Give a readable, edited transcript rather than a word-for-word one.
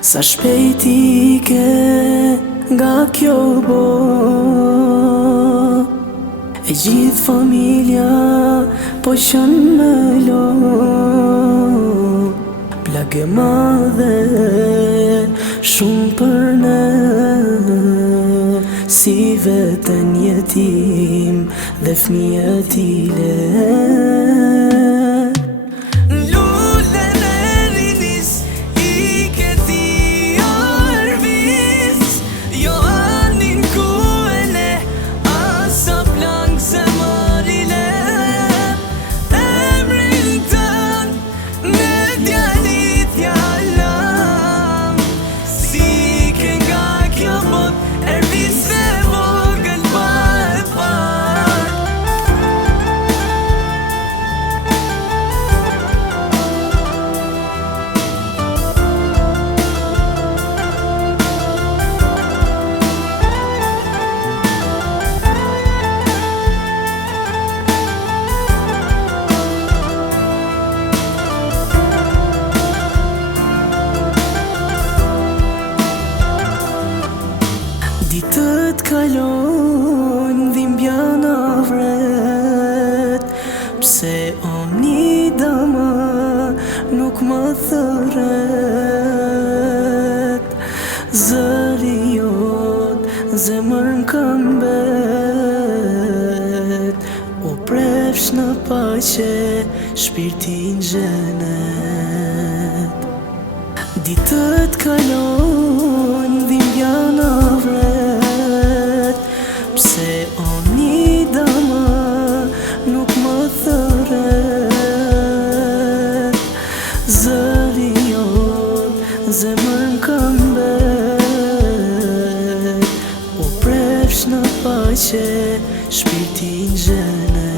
Sa shpejt i ke nga kjo botë, e gjithë familja po qën me lo. Plagë e madhe shumë për ne, si veten jetim dhe fëmijët i ditët kalojnë dhimbja na vret. Pse o një dama nuk më thëret? Zëri jot zemër m'kam bet, u prefsh në paqe shpirtin xhenet. Ditët kalojnë dhimbja na vret. Pse o një dama nuk më thëret? Zëri jot zemër m'kam bet, u prefsh në paqe shpirtin xhenet.